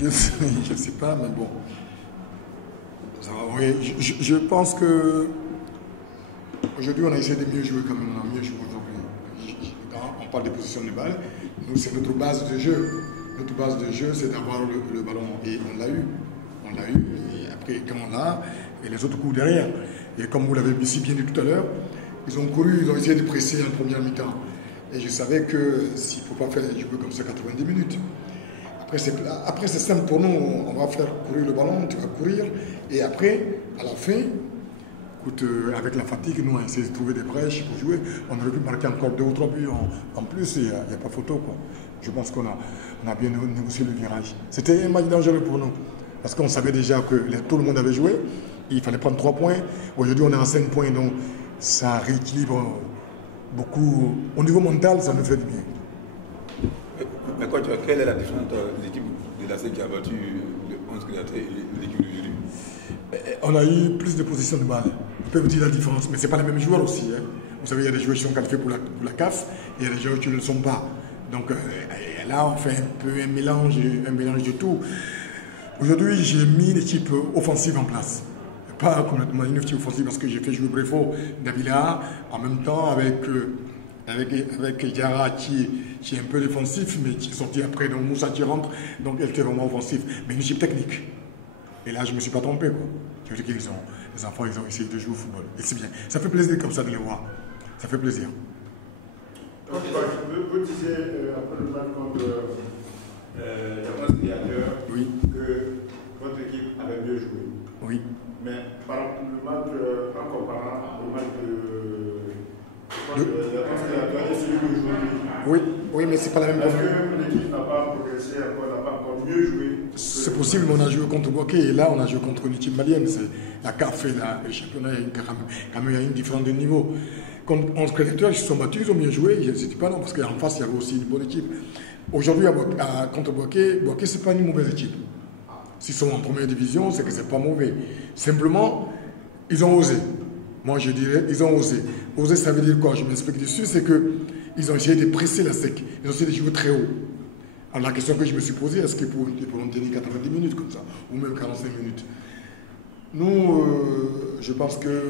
Je ne sais pas, mais bon. Ça, oui, je pense que aujourd'hui, on a essayé de mieux jouer quand même. On a mieux joué aujourd'hui. Quand on parle des positions de balle, nous, c'est notre base de jeu. Notre base de jeu, c'est d'avoir le ballon. Et on l'a eu. On l'a eu. Et après, quand on l'a, et les autres coups derrière. Et comme vous l'avez si bien dit tout à l'heure, ils ont couru, ils ont essayé de presser en première mi-temps. Et je savais que s'il ne faut pas faire jouer comme ça 90 minutes. Après, c'est simple pour nous, on va faire courir le ballon, tu vas courir, et après, à la fin, écoute, avec la fatigue, nous on a essayé de trouver des brèches pour jouer. On aurait pu marquer encore 2 ou 3 buts en plus, et il n'y a pas photo, quoi. Je pense qu'on a bien négocié le virage. C'était un match dangereux pour nous, parce qu'on savait déjà que tout le monde avait joué, il fallait prendre 3 points. Aujourd'hui, on est à 5 points, donc ça rééquilibre beaucoup. Au niveau mental, ça nous fait du bien. Mais quoi, quelle est la différence entre l'équipe de la C qui a battu le 11 créateur et l'équipe d'aujourd'hui? On a eu plus de positions de balle. On peut vous dire la différence, mais ce n'est pas les mêmes joueurs aussi. Hein. Vous savez, il y a des joueurs qui sont qualifiés pour la CAF et il y a des joueurs qui ne le sont pas. Donc là, on fait un peu un mélange de tout. Aujourd'hui, j'ai mis l'équipe offensive en place. Pas complètement une équipe offensive parce que j'ai fait jouer Brefo, Davila, en même temps avec Yara qui est un peu défensif, mais qui est sorti après, donc Moussa qui rentre, donc elle était vraiment offensif, mais une équipe technique. Et là, je ne me suis pas trompé, quoi. Je veux dire que les enfants, ils ont essayé de jouer au football. Et c'est bien. Ça fait plaisir comme ça de les voir. Ça fait plaisir. Vous disiez, après le match contre le Créateur, oui, que votre équipe avait mieux joué. Oui. Mais par exemple, le match, en comparant au match de Créateur et celui d'aujourd'hui. Oui, mais c'est pas la même chose. Est-ce que l'équipe n'a pas progressé encore, n'a pas encore mieux joué? C'est possible, mais on a joué contre Boaké et là on a joué contre une équipe malienne. La CAF et le championnat, quand même, il y a une différence de niveau. Contre 11 créateurs, ils se sont battus, ils ont bien joué. Je ne dis pas non, parce qu'en face, il y avait aussi une bonne équipe. Aujourd'hui, contre Boaké, ce n'est pas une mauvaise équipe. S'ils sont en première division, c'est que ce n'est pas mauvais. Simplement, ils ont osé. Moi, je dirais, ils ont osé. Oser, ça veut dire quoi? Je m'explique dessus, c'est qu'ils ont essayé de presser la SEC. Ils ont essayé de jouer très haut. Alors la question que je me suis posée, est-ce qu'ils pourront tenir 90 minutes comme ça, ou même 45 minutes? Nous, je pense que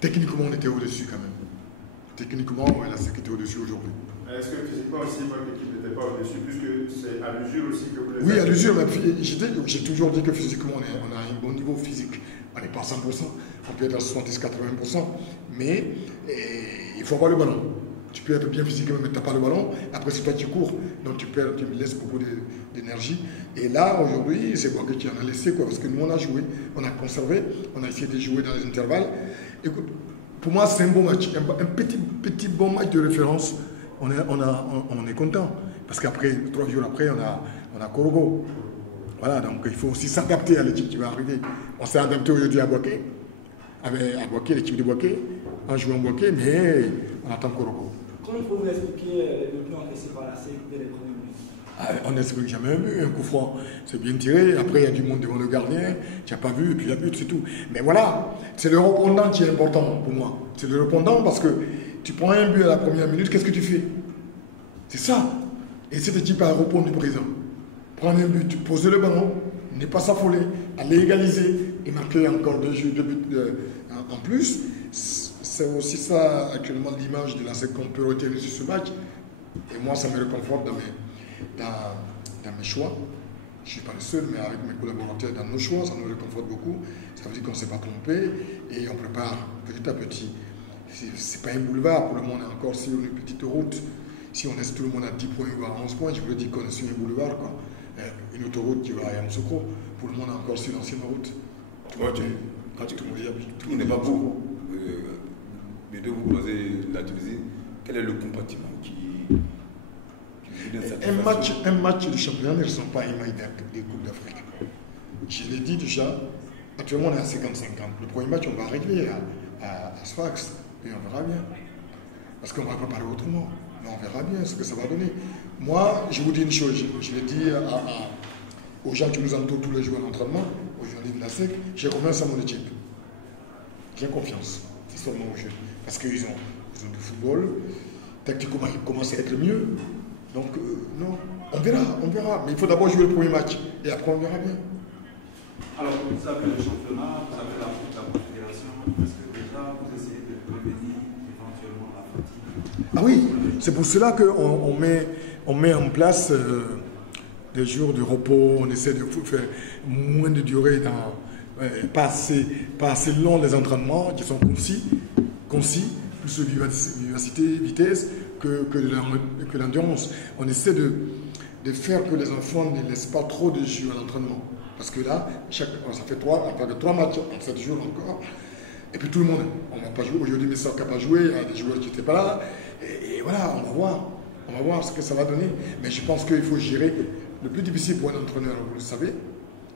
techniquement, on était au-dessus quand même. Techniquement, la SEC était au-dessus aujourd'hui. Est-ce que physiquement aussi, votre équipe n'était pas au-dessus, puisque c'est à l'usure aussi que vous les avez? Oui, à l'usure, mais j'ai toujours dit que physiquement, on a un bon niveau physique. On n'est pas à 100%, on peut être à 70-80%, mais il faut avoir le ballon. Tu peux être bien physiquement, mais tu n'as pas le ballon. Après, c'est toi qui cours, donc tu laisses beaucoup d'énergie. Et là, aujourd'hui, c'est Boaké qui en a laissé, quoi, parce que nous, on a joué, on a conservé, on a essayé de jouer dans les intervalles. Écoute, pour moi, c'est un bon match, un petit bon match de référence. On est content, parce qu'après, 3 jours après, on a Korogo. Voilà, donc il faut aussi s'adapter à l'équipe qui va arriver. On s'est adapté aujourd'hui à Boaké, l'équipe de Boaké, en jouant Boaké, mais on attend Korogo. Comment il faut vous expliquer le but encaissé par la C dès les premiers minutes? On n'explique jamais un but, un coup franc, c'est bien tiré, après il y a du monde devant le gardien, tu n'as pas vu, et puis la but, c'est tout. Mais voilà, c'est le répondant qui est important pour moi. C'est le répondant parce que tu prends un but à la première minute, qu'est-ce que tu fais? C'est ça. Et cette équipe a répondu présent. Prendre un but, poser le ballon, ne pas s'affoler, aller égaliser et marquer encore 2 buts en plus. C'est aussi ça actuellement l'image de la SEC qu'on peut retenir sur ce match. Et moi, ça me réconforte dans mes choix. Je ne suis pas le seul, mais avec mes collaborateurs dans nos choix, ça nous réconforte beaucoup. Ça veut dire qu'on ne s'est pas trompé et on prépare petit à petit. Ce n'est pas un boulevard, pour le moment on est encore sur une petite route. Si on laisse tout le monde à 10 points ou à 11 points, je veux dire qu'on est sur un boulevard, quoi. Une autoroute qui va à Yamoussoukro. Pour le moment on est encore sur l'ancienne route. Tout le monde n'est pas beau. Mais de vous croisez la Tunisie, quel est le compartiment qui vous donne satisfaction? Un match de championnat ne ressemble pas à un match des Coupes d'Afrique. Je l'ai dit déjà, actuellement on est à 50-50. Le premier match, on va arriver à Sfax et on verra bien. Parce qu'on va préparer autrement. Mais on verra bien ce que ça va donner. Moi, je vous dis une chose, je l'ai dit aux gens qui nous entourent tous les jours à l'entraînement. aujourd'hui de la SEC, j'ai confiance en mon équipe. J'ai confiance, c'est seulement aux jeunes. Parce qu'ils ont du football, tactiquement ils commencent à être mieux. Donc non, on verra. Mais il faut d'abord jouer le premier match et après on verra bien. Alors vous avez le championnat, vous avez la confédération, est-ce que déjà vous essayez de prévenir éventuellement la fatigue? Ah oui, c'est pour cela qu'on met en place des jours de repos, on essaie de faire moins de durée, pas assez long les entraînements qui sont concis, plus de vivacité, vitesse que l'endurance. On essaie de faire que les enfants ne laissent pas trop de jeux à l'entraînement. Parce que là, ça fait 3 matchs en 7 jours encore. Et puis tout le monde, on ne va pas jouer. Aujourd'hui, mes soeurs n'ont pas joué, il y a des joueurs qui n'étaient pas là. Et voilà, on va voir. On va voir ce que ça va donner. Mais je pense qu'il faut gérer. Le plus difficile pour un entraîneur, vous le savez,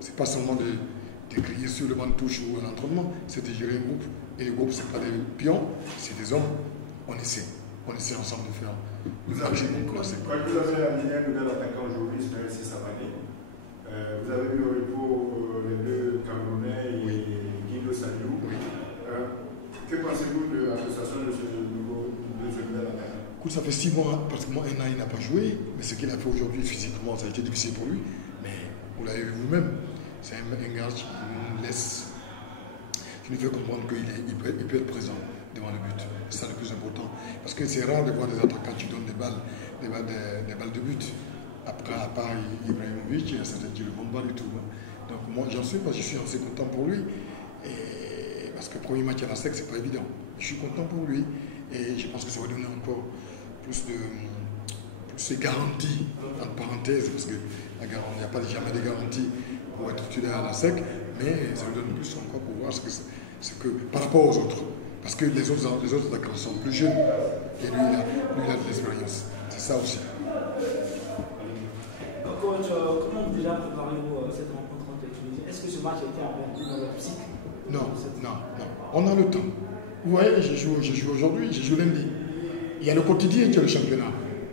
c'est pas seulement de crier sur le banc de touche ou un entraînement, c'est de gérer un groupe. Et le groupe, ce n'est pas des pions, c'est des hommes. On essaie ensemble de faire le maximum. Quand vous avez aligné un nouvel attaquant aujourd'hui, c'est Messi Samané. Vous avez eu au repos les deux Camerounais et Guido Saliou. Oui. Que pensez-vous de l'association de ce nouvel attaquant? Écoute, ça fait 6 mois, pratiquement un an, il n'a pas joué, mais ce qu'il a fait aujourd'hui physiquement, ça a été difficile pour lui. Mais vous l'avez vu vous-même, c'est un gars qui nous laisse, qui nous fait comprendre qu'il peut être présent devant le but. C'est ça le plus important. Parce que c'est rare de voir des attaquants qui donnent des balles de but. Après, à part Ibrahimovic, il y a certains qui ne le vendent pas du tout. Donc moi, j'en suis parce que je suis assez content pour lui. Et parce que le premier match à la SEC, c'est pas évident. Je suis content pour lui. Et je pense que ça va donner encore plus de garanties, entre parenthèses, parce qu'il n'y a pas jamais de garanties pour être titulaire à la SEC, mais ça lui donne plus encore pour voir ce que par rapport aux autres. Parce que les autres attaquants sont plus jeunes et lui, il a de l'expérience. C'est ça aussi. Coach, comment déjà préparez-vous cette rencontre contre la Tunisie? Est-ce que ce match a été averti dans la psyche? Non. On a le temps. Vous voyez, j'ai joué aujourd'hui, j'ai joué lundi. Il y a le quotidien qui est le championnat.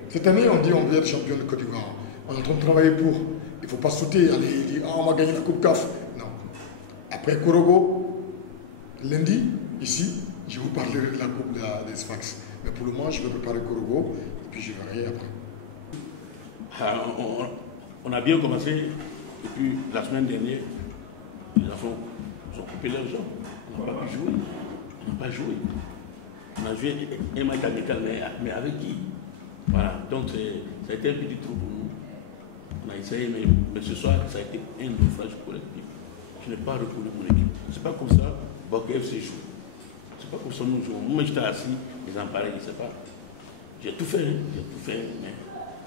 Cette année, on dit on veut être champion de Côte d'Ivoire. On est en train de travailler pour. Il ne faut pas sauter, aller dire on va gagner la Coupe CAF. Non. Après Korogo, lundi, ici, je vous parlerai de la Coupe des Sfax. Mais pour le moment, je vais préparer Korogo et puis je verrai après. On a bien commencé, et puis la semaine dernière, les enfants ont coupé leurs jambes. On n'a pas pu jouer. On n'a pas joué. On a joué un match amical, mais avec qui? Voilà, donc ça a été un petit trou pour nous. On a essayé, mais ce soir, ça a été un naufrage collectif. Je n'ai pas reconnu mon équipe. C'est pas comme ça, Boké FC joue. C'est pas comme ça nous jouons. Moi, j'étais assis, les appareils, je ne sais pas. J'ai tout fait, mais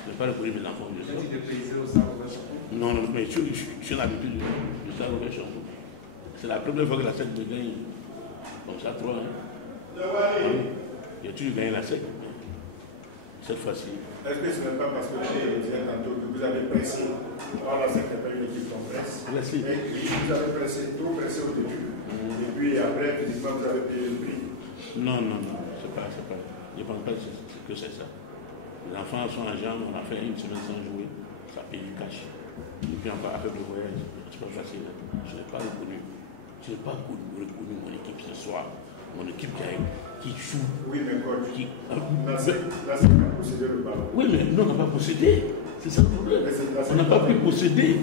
je n'ai pas reconnu mes enfants. Non, mais je suis l'habitude de ça, le champion. C'est la première fois que la SEC me gagne. Comme ça, 3 J'ai toujours gagné la SEC. Cette fois-ci. Est-ce que ce n'est pas parce que je disais tantôt que vous avez pressé? Or, la SEC n'est pas une équipe qu'on presse. Merci. Mais vous avez trop pressé au début. Et puis après, physiquement, vous avez payé le prix. Non, c'est pas. Je ne pense pas que c'est ça. Les enfants sont en jambes, on a fait une semaine sans jouer, ça paye du cash. Et puis encore avec le voyage, c'est pas facile. Je n'ai pas reconnu. Je n'ai pas reconnu mon équipe ce soir. Mon équipe qui joue. Oui, mais coach, qui... la SEC a possédé le ballon. Oui, mais nous, on n'a pas possédé. C'est ça le problème. On n'a pas pu posséder.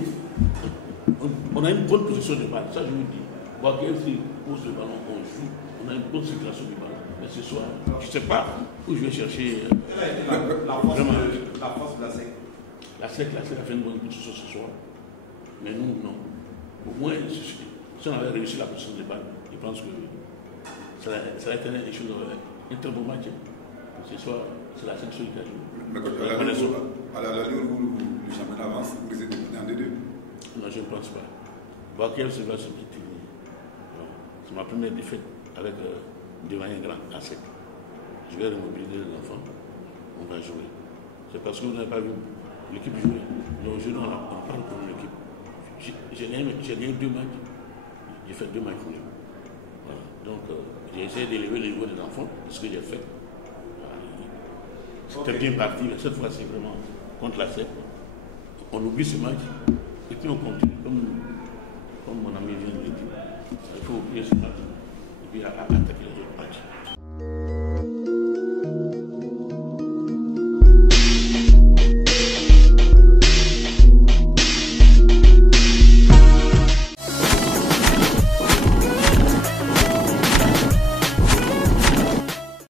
On a une bonne position de balle. Ça, je vous dis. Boké pose le ballon, on joue. On a une bonne circulation du ballon. Mais ce soir, je ne sais pas où je vais chercher. La force de la SEC. La SEC a fait une bonne position ce soir. Mais nous, non. Au moins, si on avait réussi la position de balle, je pense que ça a été une chose, un très bon match. Ce soir, c'est la section qui a joué. Mais à la ligne où le championnat avance, vous risquez de prendre des deux? Non, je ne pense pas. Boké se va se quitter. C'est ma première défaite avec devant un grand à SEC. Je vais remobiliser les enfants. On va jouer. C'est parce que vous n'avez pas vu l'équipe jouer. Donc aujourd'hui, on parle pour l'équipe. J'ai gagné 2 matchs. J'ai fait 2 matchs. Voilà. Donc j'ai essayé d'élever le niveau des enfants, ce que j'ai fait. C'était bien parti, mais cette fois-ci vraiment contre la SEC. On oublie ce match et puis on continue. comme mon ami vient de le dire. Il faut oublier ce match et puis attaquer les autres.